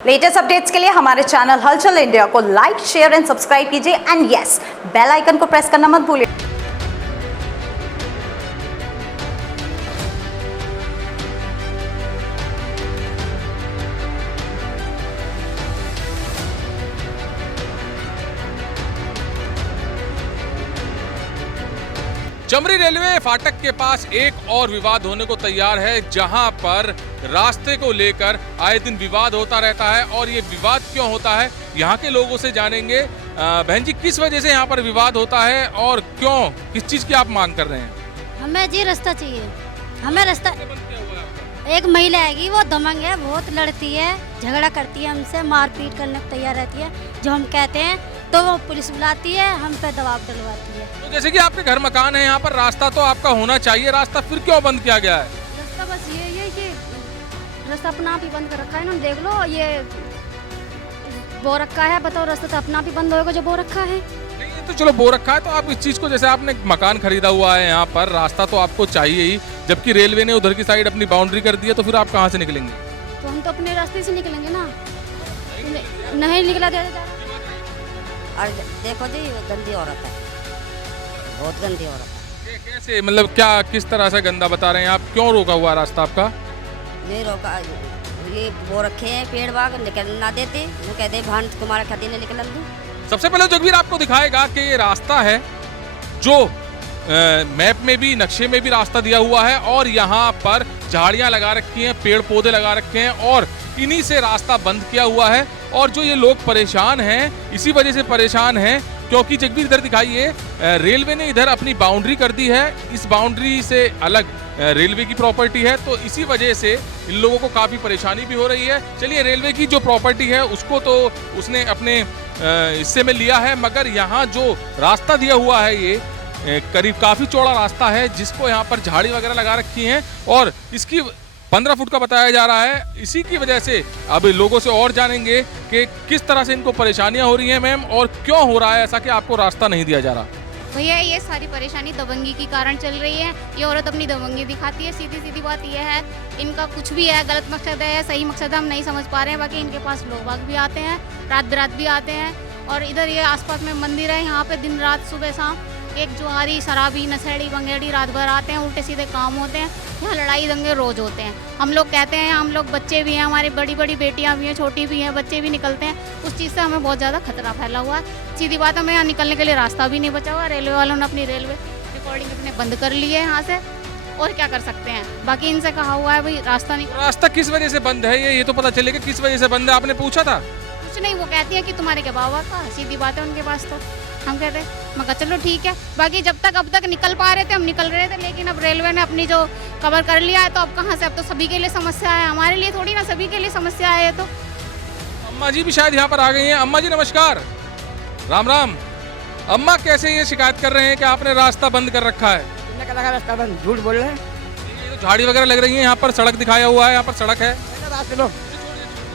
Latest updates के लिए हमारे चैनल हलचल इंडिया को लाइक, शेयर एंड सब्सक्राइब कीजिए एंड यस, बेल आइकन को प्रेस करना मत भूलिए। चमरी रेलवे फाटक के पास एक और विवाद होने को तैयार है, जहां पर रास्ते को लेकर आए दिन विवाद होता रहता है। और ये विवाद क्यों होता है, यहाँ के लोगों से जानेंगे। बहन जी, किस वजह से यहाँ पर विवाद होता है और क्यों, किस चीज की आप मांग कर रहे हैं? हमें जी रास्ता चाहिए, हमें रास्ता। एक महिला आएगी, वो दमंग है, बहुत लड़ती है, झगड़ा करती है हमसे, मारपीट करने को तैयार रहती है। जो हम कहते हैं तो वो पुलिस बुलाती है, हम पे दबाव डलवाती है। तो जैसे कि आपके घर मकान है, यहाँ पर रास्ता तो आपका होना चाहिए, रास्ता फिर क्यों बंद किया गया है? रास्ता बस ये है कि रास्ता अपना आप ही बंद कर रखा है ना, देख लो ये बो रखा है। बताओ, रास्ता तो अपना आप ही बंद होगा जो बो रखा है। नहीं तो चलो बो रखा है, तो आप इस चीज को, जैसे आपने मकान खरीदा हुआ है, यहाँ पर रास्ता तो आपको चाहिए ही, जबकि रेलवे ने उधर की साइड अपनी बाउंड्री कर दी है, तो फिर आप कहाँ से निकलेंगे? तो हम तो अपने रास्ते से निकलेंगे ना, नहीं निकला दे। और देखो जी, वो गंदी औरत है, बहुत गंदी औरत है। कैसे, मतलब क्या, किस तरह से गंदा बता रहे हैं आप? क्यों रोका हुआ रास्ता आपका? नहीं रोका, ये वो रखे हैं पेड़ बाग, निकल ना देते, वो कहते भान तुम्हारा खदी ने निकल दी। सबसे पहले जगवीर आपको दिखाएगा कि ये रास्ता है जो मैप में भी, नक्शे में भी रास्ता दिया हुआ है, और यहाँ पर झाड़ियाँ लगा रखी हैं, पेड़ पौधे लगा रखे हैं, और इन्हीं से रास्ता बंद किया हुआ है। और जो ये लोग परेशान हैं, इसी वजह से परेशान हैं क्योंकि जगवीर इधर दिखाइए, रेलवे ने इधर अपनी बाउंड्री कर दी है, इस बाउंड्री से अलग रेलवे की प्रॉपर्टी है, तो इसी वजह से इन लोगों को काफ़ी परेशानी भी हो रही है। चलिए, रेलवे की जो प्रॉपर्टी है उसको तो उसने अपने हिस्से में लिया है, मगर यहाँ जो रास्ता दिया हुआ है, ये करीब काफ़ी चौड़ा रास्ता है, जिसको यहाँ पर झाड़ी वगैरह लगा रखी हैं, और इसकी 15 फुट का बताया जा रहा है। इसी की वजह से अब लोगों से और जानेंगे कि किस तरह से इनको परेशानियां हो रही हैं मैम, और क्यों हो रहा है ऐसा कि आपको रास्ता नहीं दिया जा रहा। भैया, ये सारी परेशानी दबंगी के कारण चल रही है। ये औरत अपनी दबंगी दिखाती है, सीधी सीधी बात यह है। इनका कुछ भी है, गलत मकसद है या सही मकसद है, हम नहीं समझ पा रहे हैं। बाकी इनके पास लोग बाग भी आते हैं, रात बिरात भी आते हैं, और इधर ये आसपास में मंदिर है, यहाँ पे दिन रात सुबह शाम एक जुआरी, शराबी, नशेड़ी, बंगेड़ी रात भर आते हैं, उल्टे सीधे काम होते हैं। यहाँ लड़ाई दंगे रोज होते हैं। हम लोग कहते हैं, हम लोग बच्चे भी हैं, हमारी बड़ी बड़ी बेटियाँ भी हैं, छोटी भी हैं, बच्चे भी निकलते हैं। उस चीज़ से हमें बहुत ज़्यादा खतरा फैला हुआ है। सीधी बात, हमें यहाँ निकलने के लिए रास्ता भी नहीं बचा हुआ। रेलवे वालों ने अपनी रेलवे रिकॉर्डिंग अपने बंद कर ली है यहाँ से, और क्या कर सकते हैं। बाकी इनसे कहा हुआ है भाई रास्ता नहीं। रास्ता किस वजह से बंद है, ये तो पता चलेगा किस वजह से बंद है। आपने पूछा था? कुछ नहीं, वो कहती है कि तुम्हारे क्या बाबा का, सीधी बात है उनके पास। तो हम कहते हैं, मैं कहा चलो ठीक है। बाकी जब तक अब तक निकल पा रहे थे हम निकल रहे थे, लेकिन अब रेलवे ने अपनी जो कवर कर लिया है, तो अब कहाँ से, अब तो सभी के लिए समस्या है, हमारे लिए थोड़ी ना, सभी के लिए समस्या है। तो अम्मा जी भी शायद यहाँ पर आ गई हैं। अम्मा जी नमस्कार, राम राम। अम्मा, कैसे ये शिकायत कर रहे हैं कि आपने रास्ता बंद कर रखा है? लगा रास्ता बंद, झूठ बोल रहे हैं। ये जो झाड़ी वगैरह लग रही है, यहाँ पर सड़क दिखाया हुआ है, यहाँ पर सड़क है।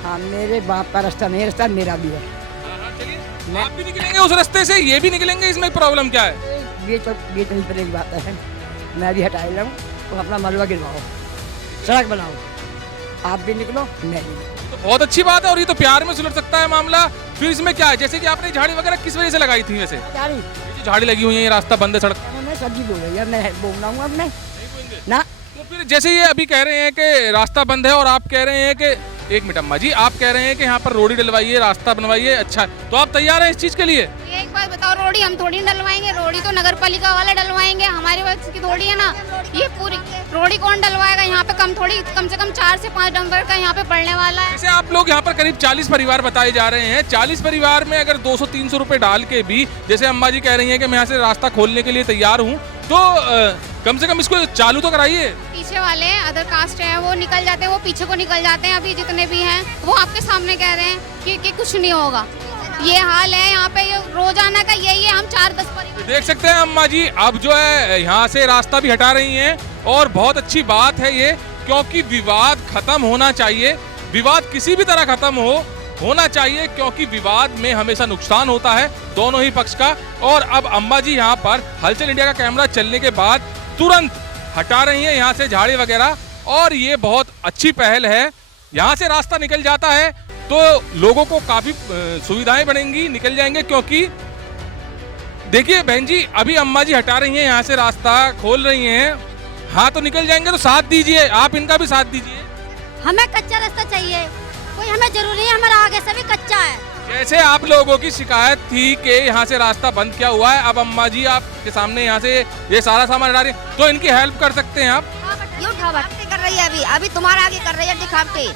हाँ, मेरे बाप का रास्ता नहीं, रास्ता मेरा भी है। आप भी निकलेंगे उस रास्ते से, ये भी निकलेंगे, इसमें प्रॉब्लम क्या है? ये तो नहीं पड़े की बात है। मैं भी हटा लूँ, तो अपना मलबा गिरवाओ, सड़क बनाओ, आप भी निकलो, मैं भी। तो बहुत अच्छी बात है, और ये तो प्यार में सुलझ सकता है मामला। फिर इसमें क्या है, जैसे कि आपने झाड़ी वगैरह किस वजह से लगाई थी? वैसे झाड़ी, ये जो झाड़ी लगी हुई है, ये रास्ता बंद है, सड़क मैं सब्जी बोल रही है, मैं बोलूँगा अब मैं ना। तो फिर जैसे ये अभी कह रहे हैं कि रास्ता बंद है, और आप कह रहे हैं कि, एक मिनट अम्मा जी, आप कह रहे हैं कि यहाँ पर रोडी डलवाइए, रास्ता बनवाइए, अच्छा, तो आप तैयार हैं इस चीज के लिए? ये एक बात बताओ, रोडी हम थोड़ी डलवाएंगे, रोडी तो नगर पालिका वाले डलवाएंगे, हमारी वक्त की थोड़ी है ना। ये पूरी रोडी कौन डलवाएगा? यहाँ पे कम से कम 4 से 5 डंपर का यहाँ पे पड़ने वाला है। जैसे आप लोग यहाँ पर करीब 40 परिवार बताए जा रहे हैं, 40 परिवार में अगर 200-300 रुपए डाल के भी, जैसे अम्मा जी कह रही हैं कि मैं यहाँ से रास्ता खोलने के लिए तैयार हूँ, तो कम से कम इसको चालू तो कराइए। पीछे वाले अदर कास्ट हैं, वो निकल जाते हैं, वो पीछे को निकल जाते हैं। अभी जितने भी हैं वो आपके सामने कह रहे हैं कि कुछ नहीं होगा। ये हाल है यहाँ पे, ये रोजाना का यही है। हम 4-10 परिवार देख सकते हैं अम्मा जी, अब जो है यहाँ से रास्ता भी हटा रही हैं, और बहुत अच्छी बात है ये, क्योंकि विवाद खत्म होना चाहिए। विवाद किसी भी तरह खत्म होना चाहिए, क्योंकि विवाद में हमेशा नुकसान होता है दोनों ही पक्ष का। और अब अम्मा जी यहाँ पर हलचल इंडिया का कैमरा चलने के बाद तुरंत हटा रही हैं यहाँ से झाड़ी वगैरह, और ये बहुत अच्छी पहल है। यहाँ से रास्ता निकल जाता है तो लोगों को काफी सुविधाएं बनेंगी, निकल जाएंगे। क्योंकि देखिए बहन जी, अभी अम्मा जी हटा रही हैं यहाँ से, रास्ता खोल रही हैं, हाँ तो निकल जाएंगे, तो साथ दीजिए, आप इनका भी साथ दीजिए। हमें कच्चा रास्ता चाहिए, कोई हमें जरूरी है, हमारा आगे से भी कच्चा है। जैसे आप लोगों की शिकायत थी कि यहाँ से रास्ता बंद किया हुआ है, अब अम्मा जी आपके सामने यहाँ से ये सारा सामान हटा रही है, तो इनकी हेल्प कर सकते हैं आप। ये दिखावटी कर रही है, अभी तुम्हारा आगे कर रही है दिखावटी।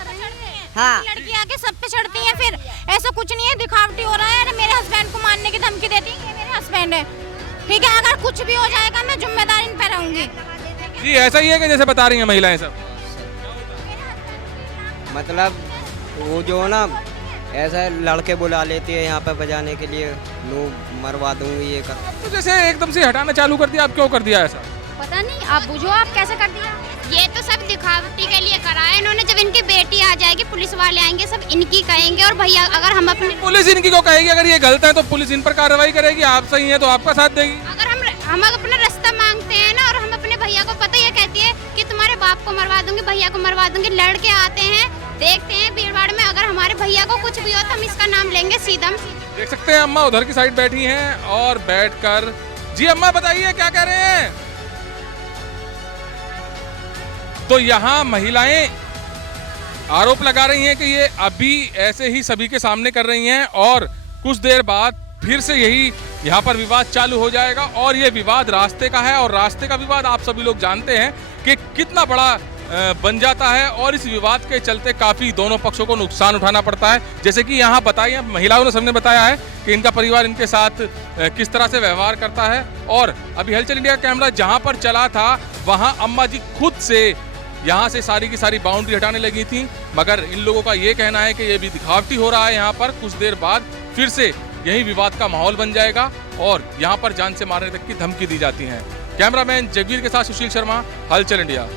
हाँ, लड़की आके सब पे चढ़ती है, फिर ऐसा कुछ नहीं है, दिखावटी हो रहा है। अरे मेरे हस्बैंड को मारने की धमकी देती है, ये मेरे हस्बैंड है, ठीक है, अगर कुछ भी हो जाएगा मैं जिम्मेदारी इन पे रहूंगी। जी ऐसा ही है कि जैसे बता रही हैं महिलाएं सब, मतलब वो जो है ना ऐसा लड़के बुला लेती है यहाँ पे बजाने के लिए, लो मरवा दूंगी ये कर। तो जैसे एकदम से हटाना चालू कर दिया, आप क्यों कर दिया ऐसा? पता नहीं, आप बुझो आप कैसे कर दिया। ये तो सब दिखावटी के लिए करा है इन्होंने। जब इनकी बेटी आ जाएगी, पुलिस वाले आएंगे, सब इनकी कहेंगे। और भैया अगर हम अपने, पुलिस इनकी क्यों कहेगी? अगर ये गलत है तो पुलिस इन पर कार्रवाई करेगी, आप सही हैं तो आपका साथ देगी। अगर हम अपना रास्ता मांगते हैं ना, और हम अपने भैया को, पता ये कहती है कि तुम्हारे बाप को मरवा दूंगी, भैया को मरवा दूंगी। लड़के आते हैं, देखते हैं भीड़भाड़ में, अगर हमारे भैया को कुछ भी हो तो हम इसका नाम लेंगे सीधा। देख सकते हैं अम्मा उधर की साइड बैठी हैं और बैठकर, जी अम्मा बताइए क्या कह रहे हैं? तो यहाँ महिलाएं आरोप लगा रही हैं कि ये अभी ऐसे ही सभी के सामने कर रही हैं और कुछ देर बाद फिर से यही यहाँ पर विवाद चालू हो जाएगा। और ये विवाद रास्ते का है, और रास्ते का विवाद आप सभी लोग जानते हैं कि कितना बड़ा बन जाता है, और इस विवाद के चलते काफी दोनों पक्षों को नुकसान उठाना पड़ता है। जैसे कि यहाँ बताइए, महिलाओं ने सबने बताया है कि इनका परिवार इनके साथ किस तरह से व्यवहार करता है। और अभी हलचल इंडिया का कैमरा जहाँ पर चला था, वहाँ अम्मा जी खुद से यहाँ से सारी की सारी बाउंड्री हटाने लगी थी, मगर इन लोगों का ये कहना है कि ये भी दिखावटी हो रहा है। यहाँ पर कुछ देर बाद फिर से यही विवाद का माहौल बन जाएगा और यहाँ पर जान से मारने तक की धमकी दी जाती है। कैमरामैन जगवीर के साथ सुशील शर्मा, हलचल इंडिया।